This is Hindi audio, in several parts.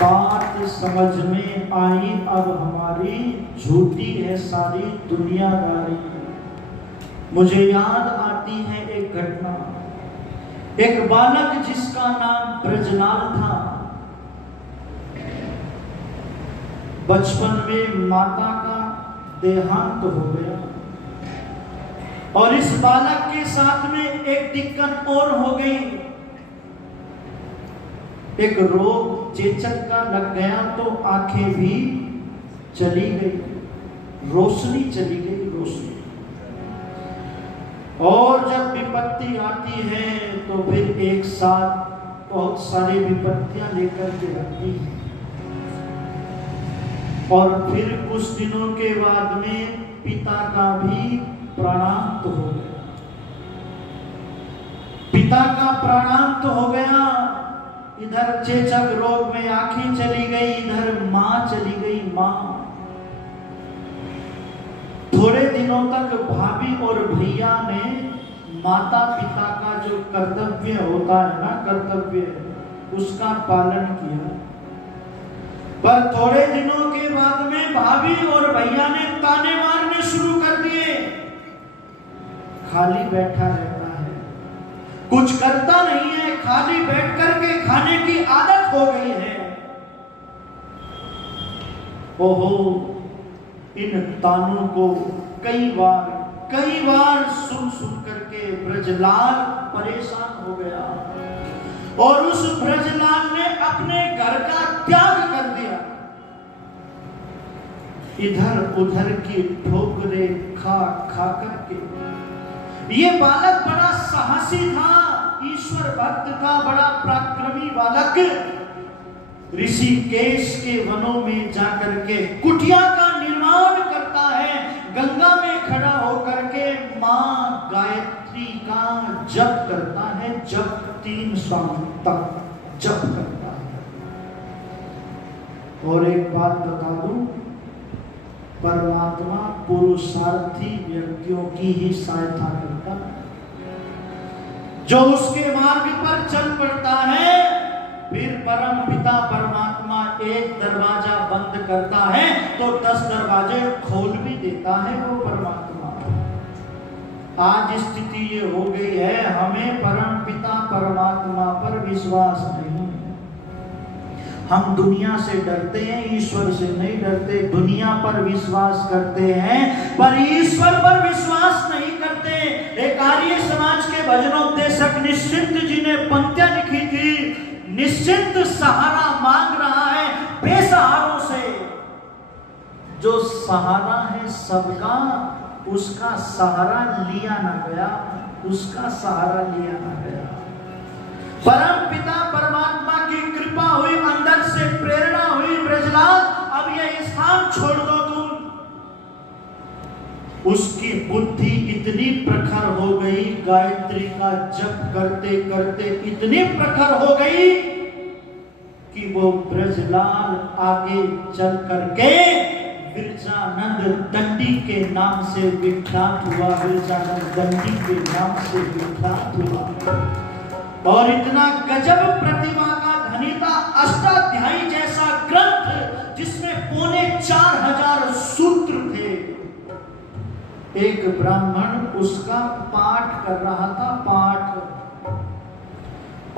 बात समझ में आई अब हमारी, झूठी है सारी दुनियादारी। मुझे याद आती है एक घटना, एक बालक जिसका नाम ब्रजलाल था। बचपन में माता का देहांत हो गया और इस बालक के साथ में एक दिक्कत और हो गई। एक रोग चेचक का लग गया तो आंखें भी चली गई, रोशनी चली गई, रोशनी। और जब विपत्ति आती है तो फिर एक साथ बहुत सारी विपत्तियां लेकर के आती है। और फिर कुछ दिनों के बाद में पिता का भी प्राणांत हो गया, पिता का प्राणांत हो गया। इधर चेचक रोग में आंखें चली गई, इधर मां चली गई, मां। थोड़े दिनों तक भाभी और भैया ने माता पिता का जो कर्तव्य होता है ना, कर्तव्य, उसका पालन किया। पर थोड़े दिनों के बाद में भाभी और भैया ने ताने मारने शुरू कर दिए। खाली बैठा रहता है, कुछ करता नहीं है, खाली बैठ करके खाने की आदत हो गई है। ओहो, इन तानों को कई बार सुन करके ब्रजलाल परेशान हो गया और उस ब्रजलाल ने अपने घर का त्याग कर दिया। इधर उधर की ठोकरे खा करके। ये बालक बड़ा साहसी था, ईश्वर भक्त था, बड़ा पराक्रमी बालक। ऋषिकेश के वनों में जाकर के कुटिया का निर्माण करता है, गंगा में खड़ा होकर के मां गायत्री का जप करता है, जप 3 शाम तक जप करता है। और एक बात बता दूं, परमात्मा पुरुषार्थी व्यक्तियों की ही सहायता करता है। जो उसके मार्ग पर चल पड़ता है, फिर परम पिता परमात्मा एक दरवाजा बंद करता है तो 10 दरवाजे खोल भी देता है वो परमात्मा। आज स्थिति ये हो गई है, हमें परम पिता परमात्मा पर विश्वास नहीं। हम दुनिया से डरते हैं, ईश्वर से नहीं डरते। दुनिया पर विश्वास करते हैं पर ईश्वर पर विश्वास नहीं करते। एक आर्य समाज के भजनोपदेशक निश्चिंत जी ने पंक्तियां लिखी थी, निश्चिंत सहारा मांग रहा है बेसहारों से। जो सहारा है सबका, उसका सहारा लिया ना गया, उसका सहारा लिया ना गया। परम पिता परमात्मा की कृपा हुई, अंदर से प्रेरणा हुई, ब्रजलाल अब ये स्थान छोड़ दो तुम। उसकी बुद्धि इतनी प्रखर हो गई, गायत्री का जप करते करते इतनी प्रखर हो गई कि वो ब्रजलाल आगे चल करके विरजानंद दंडी के नाम से विख्यात हुआ, विरजानंद दंडी के नाम से विख्यात हुआ। और इतना गजब प्रतिभा का धनी था, अष्टाध्यायी जैसा ग्रंथ जिसमें 4,500 सूत्र थे। एक ब्राह्मण उसका पाठ कर रहा था, पाठ,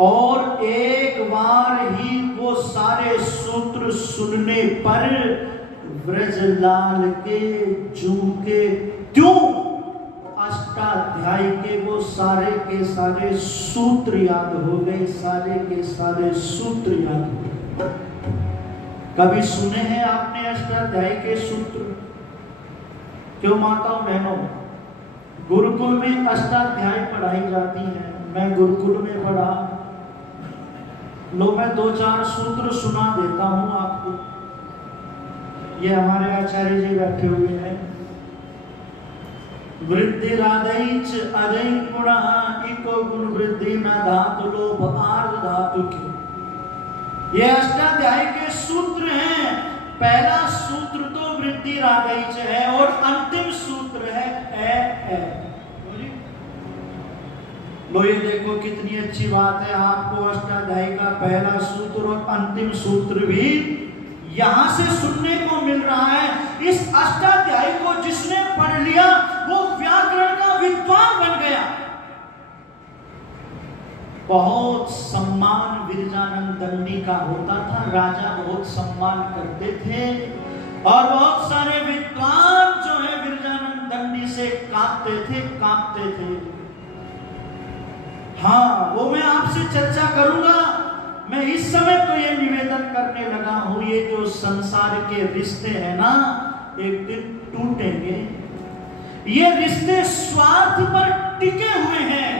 और एक बार ही वो सारे सूत्र सुनने पर ब्रजलाल के झुमके त्यों अष्टाध्यायी के वो सारे के सारे सूत्र याद हो गए, सारे के सारे सूत्र याद हो गए। कभी सुने हैं आपने अष्टाध्यायी के सूत्र? क्यों माताओं बहनों, गुरुकुल में अष्टाध्यायी पढ़ाई जाती है। मैं गुरुकुल में पढ़ा, लो मैं 2-4 सूत्र सुना देता हूं आपको। ये हमारे आचार्य जी बैठे हुए हैं। वृद्धि राधैच अजय गुणा इको गुण वृद्धि न धातु लोभ आर्ध धातु के। ये अष्टाध्यायी के सूत्र हैं। पहला सूत्र तो वृद्धि राधैच है और अंतिम सूत्र है ए। लो ये देखो कितनी अच्छी बात है, आपको अष्टाध्यायी का पहला सूत्र और अंतिम सूत्र भी यहां से सुनने को मिल रहा है। इस अष्टाध्यायी को जिसने पढ़ लिया वो व्याकरण का विद्वान बन गया। बहुत सम्मान विरजानंद दंडी का होता था, राजा बहुत सम्मान करते थे और बहुत सारे विद्वान जो है विरजानंद दंडी से कांपते थे। हाँ, वो मैं आपसे चर्चा करूंगा। मैं इस समय तो ये निवेदन करने लगा हूं, ये जो संसार के रिश्ते हैं ना, एक दिन टूटेंगे। ये रिश्ते स्वार्थ पर टिके हुए हैं,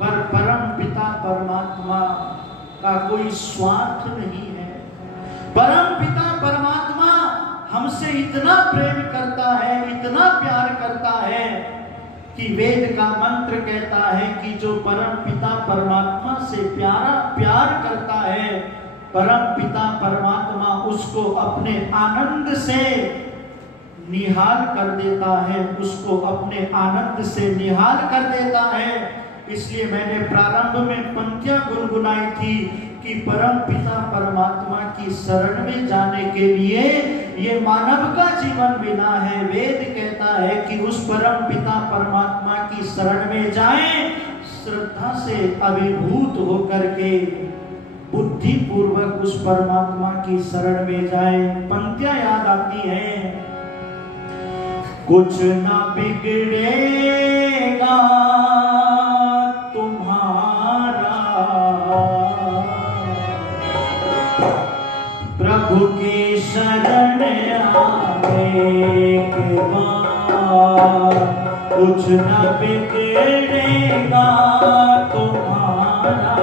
पर परम पिता परमात्मा का कोई स्वार्थ नहीं है। परम पिता परमात्मा हमसे इतना प्रेम करता है, इतना प्यार करता है कि वेद का मंत्र कहता है कि जो परम पिता परमात्मा से प्यार करता है, परम पिता परमात्मा उसको अपने आनंद से निहाल कर देता है, उसको अपने आनंद से निहाल कर देता है। इसलिए मैंने प्रारंभ में पंक्तियां गुनगुनाई थी कि परम पिता परमात्मा की शरण में जाने के लिए ये मानव का जीवन बिना है। वेद कहता है कि उस परम पिता परमात्मा की शरण में जाएं, श्रद्धा से अभिभूत होकर के बुद्धि पूर्वक उस परमात्मा की शरण में जाएं। पंक्तियां याद आती हैं, कुछ ना बिगड़ेगा तुम्हारा, प्रभु की शरण आने के बाद। कुछ न बिगड़ेगा तुम्हारा,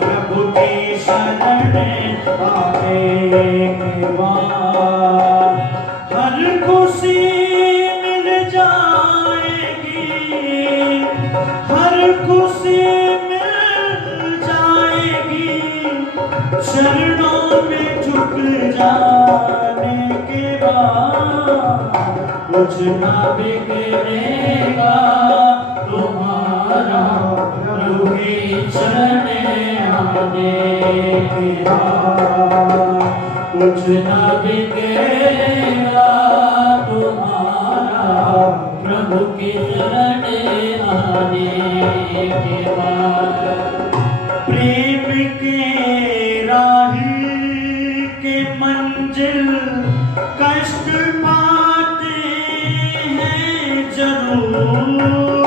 प्रभु की शरण आने के बाद। हर खुशी मिल जाएगी, हर खुशी मिल जाएगी, चरणों में झुक जाने के बाद। कुछ ना बिगड़ेगा तुम्हारा, प्रभु की शरण आने के बाद। कुछ ना बिगड़ेगा तुम्हारा, प्रभु की शरण आने के बाद। प्रेम के राही के मंजिल कष्ट पाते हैं जरूर,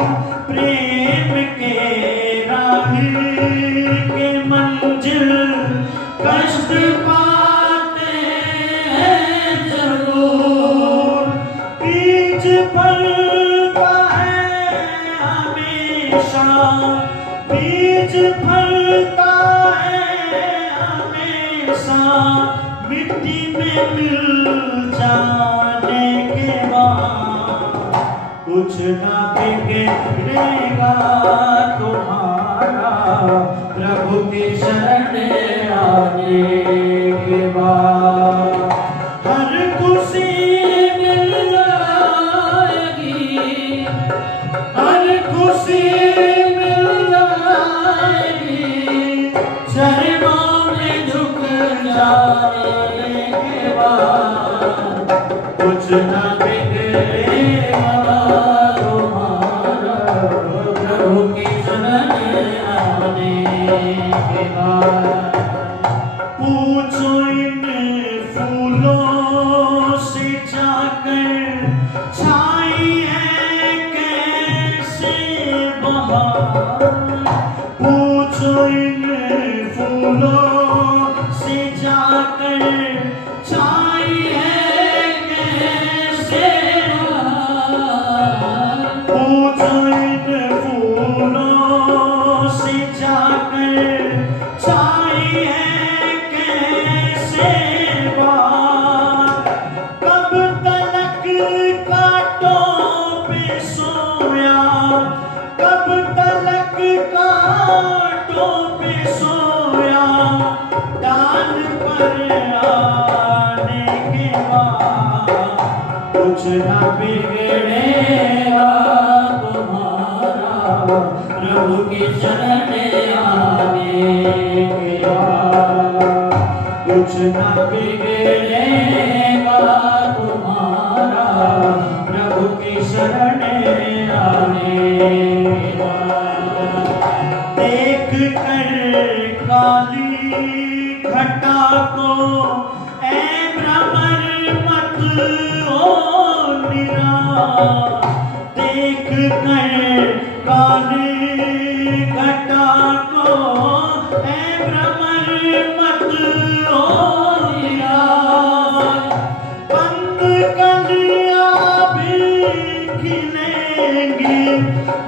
प्रेम के राही के मंजिल कष्ट पाते हैं जरूर। बीज फलता है हमेशा, बीज फलता है हमेशा, मिट्टी में मिल जाने के बाद। कुछ ना बिगड़ेगा तुम्हारा, प्रभु की शरण आने के बाद। हर खुशी मिल जाएगी, हर खुशी मिल जाएगी, चरणों में झुक जाने के बाद। कुछ ना बिगड़ेगा तुम्हारा, प्रभु की शरण आने के बाद। पूछो इन फूलों से जाकर, छाई है कैसे बहार। पूछो इन फूलों से जाकर, छाई है कैसे बहार। पूछो इन फूलों से जाकर, छाई है कैसे बहार। कब तलक कांटों पे सोया, कब तलक कांटों पे सोया, डाल पर आने के बाद। कुछ ना बिगड़ेगा तुम्हारा, प्रभु की शरण आने के बाद कुछ न बिगड़ेगा तुम्हारा, प्रभु की शरण आने के बाद। देख कर काली घटा को ऐ भ्रमर मत हो निराश, देख कर काली घटा को ऐ भ्रमर मत हो निराश, बंद कलियां भी खिलेंगी,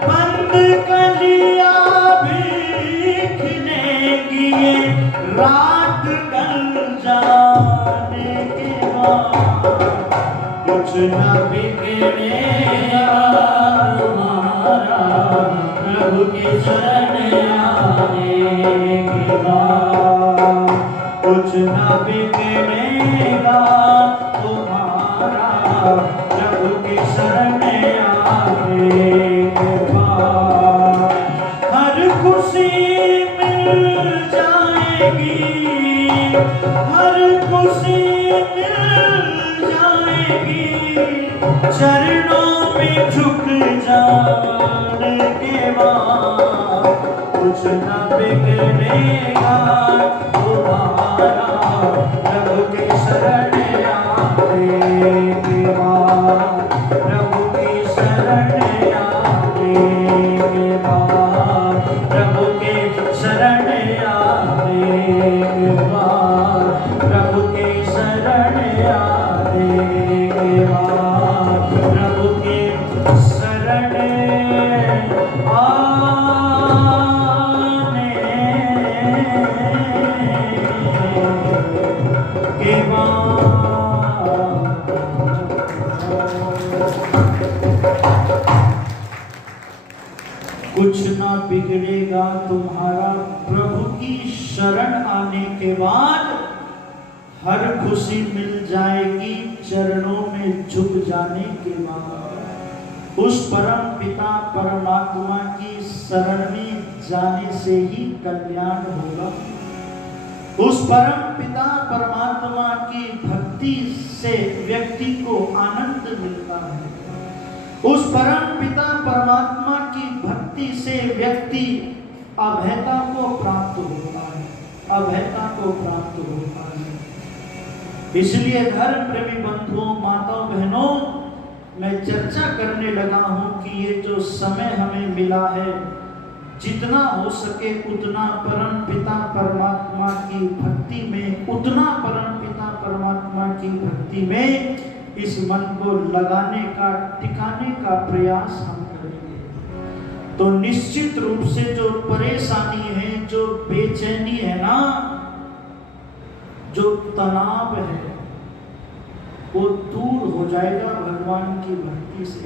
बंद कलियां भी खिलेंगी, ये रात ढल जाने के बाद कुछ न बिगड़ेगा तुम्हारा, प्रभु की शरण आने के बाद कुछ न बिगड़ेगा तुम्हारा, प्रभु की शरण आने के बाद। हर खुशी मिल जाएगी, हर खुशी मिल जाएगी, चरणों में झुक जाने के बाद कुछ न बिगड़ेगा तुम्हारा, प्रभु की शरण आने के बाद, प्रभु की शरण आने के बाद, प्रभु की शरण आने के बाद, प्रभु की शरण आने के बाद, प्रभु की शरण आने के बाद। कुछ ना बिगड़ेगा तुम्हारा, प्रभु की शरण आने के बाद हर खुशी मिल जाएगी, चरणों में झुक जाने के बाद। उस परम पिता परमात्मा की शरण में जाने से ही कल्याण होगा। उस परम पिता परमात्मा की भक्ति से व्यक्ति को आनंद मिलता है। उस परम पिता परमात्मा की भक्ति से व्यक्ति अभयता को प्राप्त होता है, अभयता को प्राप्त होता है। इसलिए धर्म प्रेमी बंधुओं, माताओं, बहनों, मैं चर्चा करने लगा हूं कि ये जो समय हमें मिला है, जितना हो सके उतना परम पिता परमात्मा की भक्ति में, उतना परम पिता परमात्मा की भक्ति में इस मन को लगाने का, टिकाने का प्रयास हम करेंगे तो निश्चित रूप से जो परेशानी है, जो बेचैनी है ना, जो तनाव है, वो दूर हो जाएगा भगवान की भक्ति से।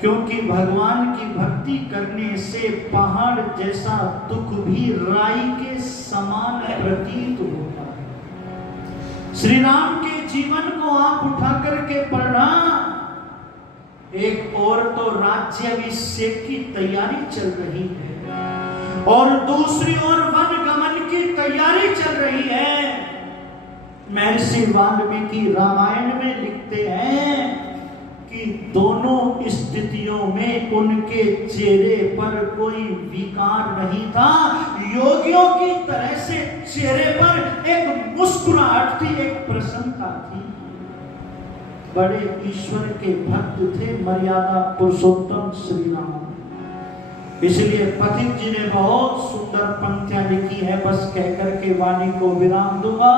क्योंकि भगवान की भक्ति करने से पहाड़ जैसा दुख भी राई के समान प्रतीत होता है। श्री राम के जीवन को आप उठा करके पढ़ना, एक और तो राज्याभिषेक की तैयारी चल रही है और दूसरी ओर वन गमन की तैयारी चल रही है। महर्षि वाल्मीकि रामायण में लिखते हैं कि दोनों स्थितियों में उनके चेहरे पर कोई विकार नहीं था। योगियों की तरह से चेहरे पर एक मुस्कुराहट थी, एक प्रसन्नता थी। बड़े ईश्वर के भक्त थे, मर्यादा पुरुषोत्तम श्री राम। इसलिए पथिक जी ने बहुत सुंदर पंक्तियां लिखी है, बस कहकर के वाणी को विराम दूंगा।